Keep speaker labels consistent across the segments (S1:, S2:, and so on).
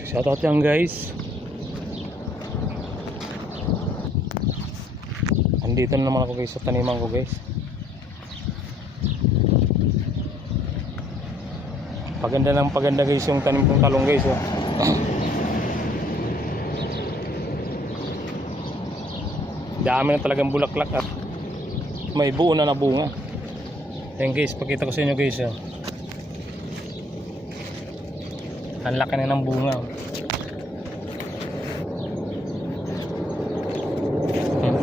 S1: Shoutout yan guys. Andito na naman ako guys sa taniman ko guys. Paganda ng paganda guys yung tanim kong talong guys. Oh. Dami na talagang bulaklak at may buo na na bunga. Ayan guys, pakita ko sa inyo guys. Oh. Ang laki na ng bunga. oh. Hmm.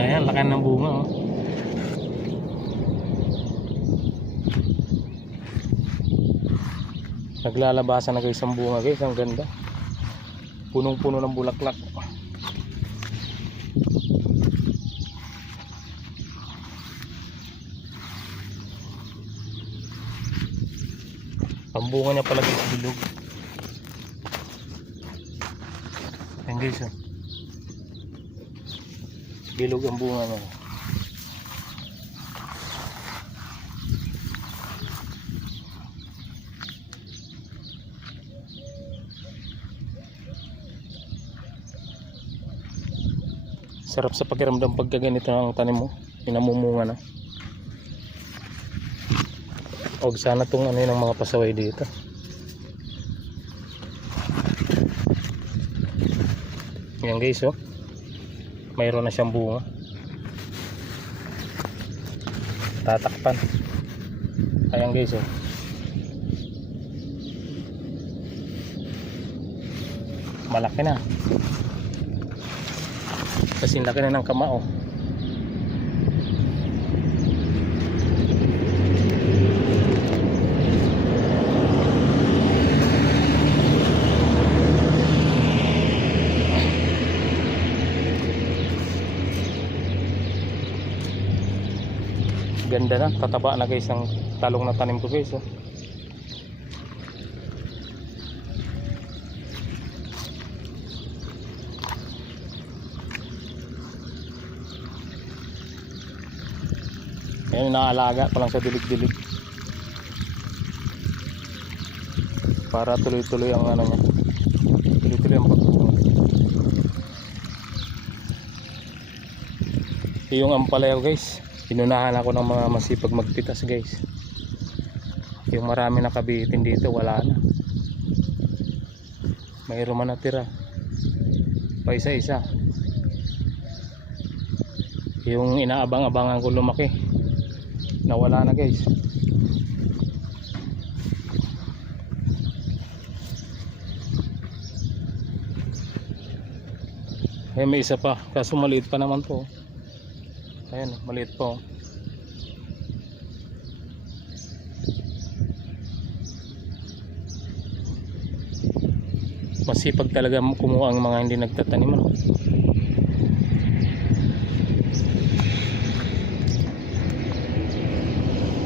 S1: Ayan, laki ng bunga. Oh. Naglalabasan na guys ang bunga guys. Ang ganda. Punong-puno ng bulaklak. Ang bunga niya pala guys bilog. Ayan guys oh. Bilog ang bunga niya. Sarap sa pakiramdam pagka ganito ang tanim mo. Pinamumunga na. Og sana tong ano ang mga pasaway dito. Yan guys oh. Mayroon na siyang bunga. Tatakpan. Ayan guys oh. Malaki na. Kasi laki na ng kamao. Ganda na, tataba na guys ang talong na tanim ko guys. Oh. Ayan, naalaga ko lang sa dilig-dilig. Para tuloy-tuloy ang ano niya. Tuloy-tuloy ang pagbunga. Yung ampalaya guys, pinunahan ako ng mga masipag magpitas guys. Yung marami nakabitin dito, wala na. Mayroon man natira. Pa isa-isa. Yung inaabang-abangan ko lumaki nawala na guys eh may isa pa kaso maliit pa naman to ayan maliit pa oh. masipag talaga kumuha ang mga hindi nagtatanim ano?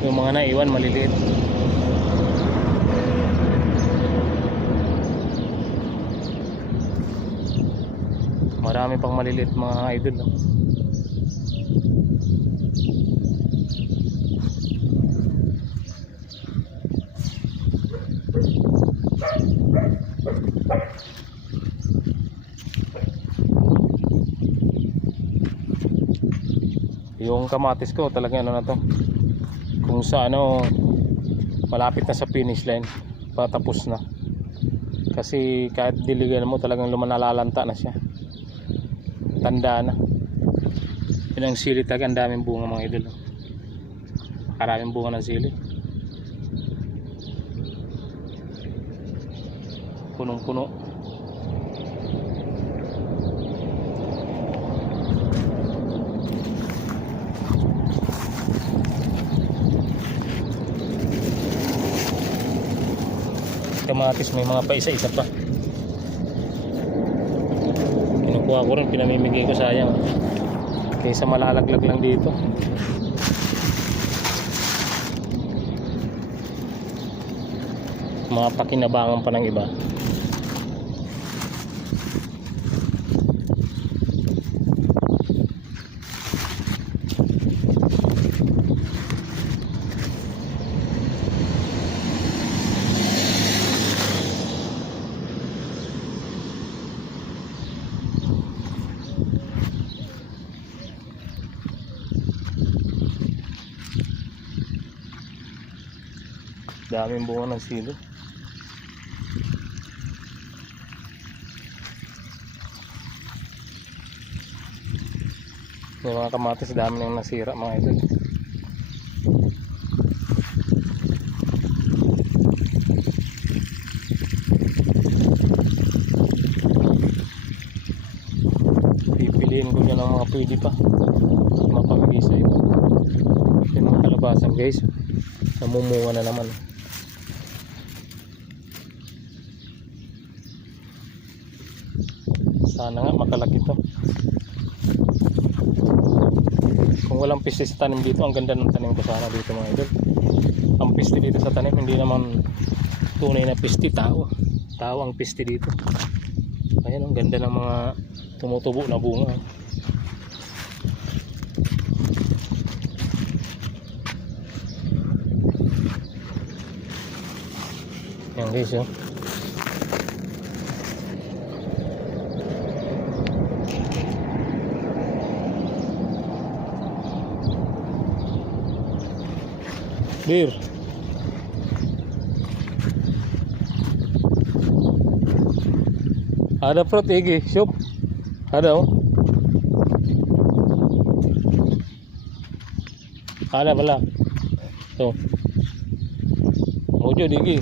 S1: yung mga naiwan maliliit marami pang maliliit mga idol no? Yung kamatis ko talaga ano na to. Kung sa ano malapit na sa finish line patapos na. Kasi kahit diligan mo talagang lumanalalanta na siya. Tanda na. Yun ang sili talaga ang daming bunga mga idol. Maraming bunga ng sili. Punong puno kamatis may mga pa isa-isa pa. Kinukuha ko rin pinamimigay ko sayang. Kaysa malalaglag lang dito. Mga pakinabangan pa ng iba Daming bunga ng sili. Yung mga kamatis, dami nang nasira mga idol. Pipiliin ko dyan ang mga pwede pa. Mapamigay sa iyo. Yung mga kalabasan guys. Namumunga na naman. Sana nga makalaki to. Kung walang piste sa tanim dito, ang ganda ng tanim ko sana dito mga idol. Ang piste dito sa tanim, hindi naman tunay na piste, tao. Tao ang piste dito. Ayan, ang ganda ng mga tumutubo na bunga. Yan guys, oh. Beer. Ada fruit igi, shop. Ada oh. Ada pala. Tuh. Mojo digi.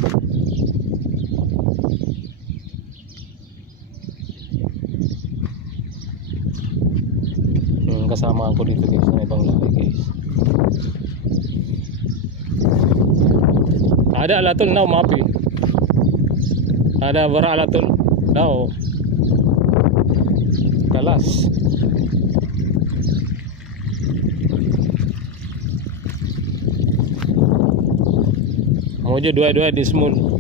S1: Hmm, kasama ako dito guys ng ibang laki guys. ada alatul nau mapi ada bara alatul nau. Kalas Mojo dua-dua di semua.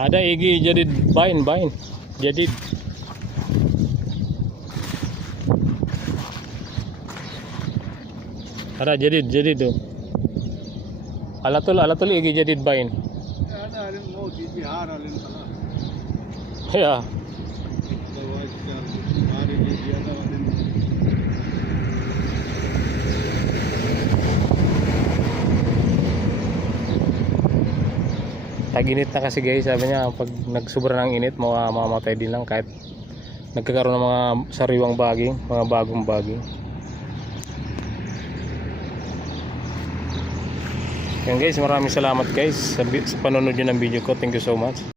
S1: Ada igi jadi bain bain. Jadi Ada jadi jadi tu. Alatul alatul igi jadi bain. Ya.
S2: Yeah.
S1: Tag-init na kasi guys, sabi niya pag nagsubra ng init, mamamatay din lang kahit nagkakaroon ng mga sariwang baging, mga bagong baging. Yan guys, maraming salamat guys sa panonood nyo ng video ko. Thank you so much.